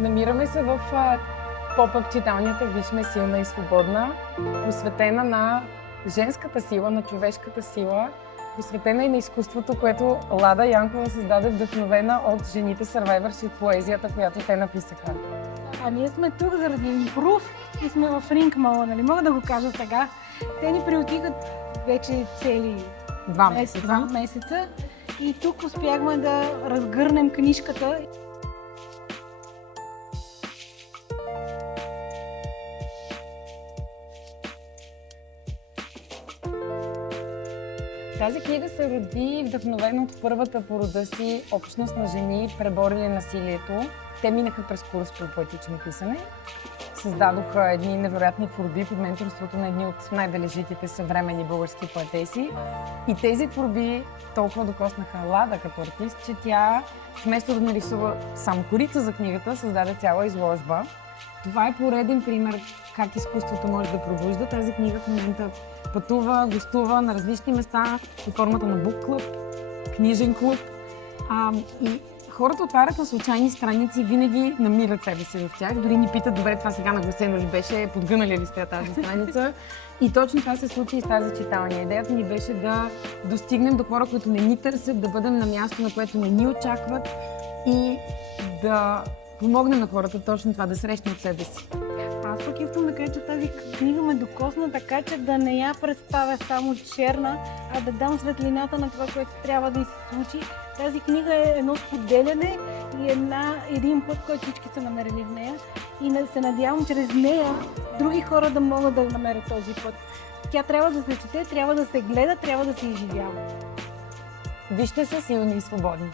Намираме се в поп-ъп читалнята "Виж ме силна и свободна", посветена на женската сила, на човешката сила, посветена и на изкуството, което Лада Янкова създаде, вдъхновена от жените Survivors и от поезията, която те написаха. А ние сме тук заради импрув и сме в Ринг Мола, нали? Мога да го кажа сега. Те ни приотихат вече цели 2 месеца и тук успяхме да разгърнем книжката. Тази книга се роди вдъхновена от първата по рода си общност на жени, преборили насилието. Те минаха през курс по поетично писане. Създадоха едни невероятни творби под менторството на едни от най-бележитите съвременни български поетеси. И тези творби толкова докоснаха Лада като артист, че тя вместо да нарисува само корица за книгата, създаде цяла изложба. Това е пореден пример как изкуството може да пробужда. Тази книга в момента пътува, гостува на различни места под формата на бук клуб, книжен клуб. И хората отварят на случайни страници и винаги намират себе си в тях. Дори ни питат, добре, това сега нагласено ли беше, подгънали ли сте тази страница. И точно това се случи и с тази читалния. Идеята ни беше да достигнем до хора, които не ни търсят, да бъдем на място, на което не ни очакват и да помогнем на хората точно това, да срещнат себе си. Аз пък искам да кажа, че тази книга ме докосна така, че да не я представя само черна, а да дам светлината на това, което трябва да й се случи. Тази книга е едно споделяне и един път, който всички са намерили в нея. И се надявам чрез нея други хора да могат да намерят този път. Тя трябва да се чете, трябва да се гледа, трябва да се изживява. Вижте се силни и свободни.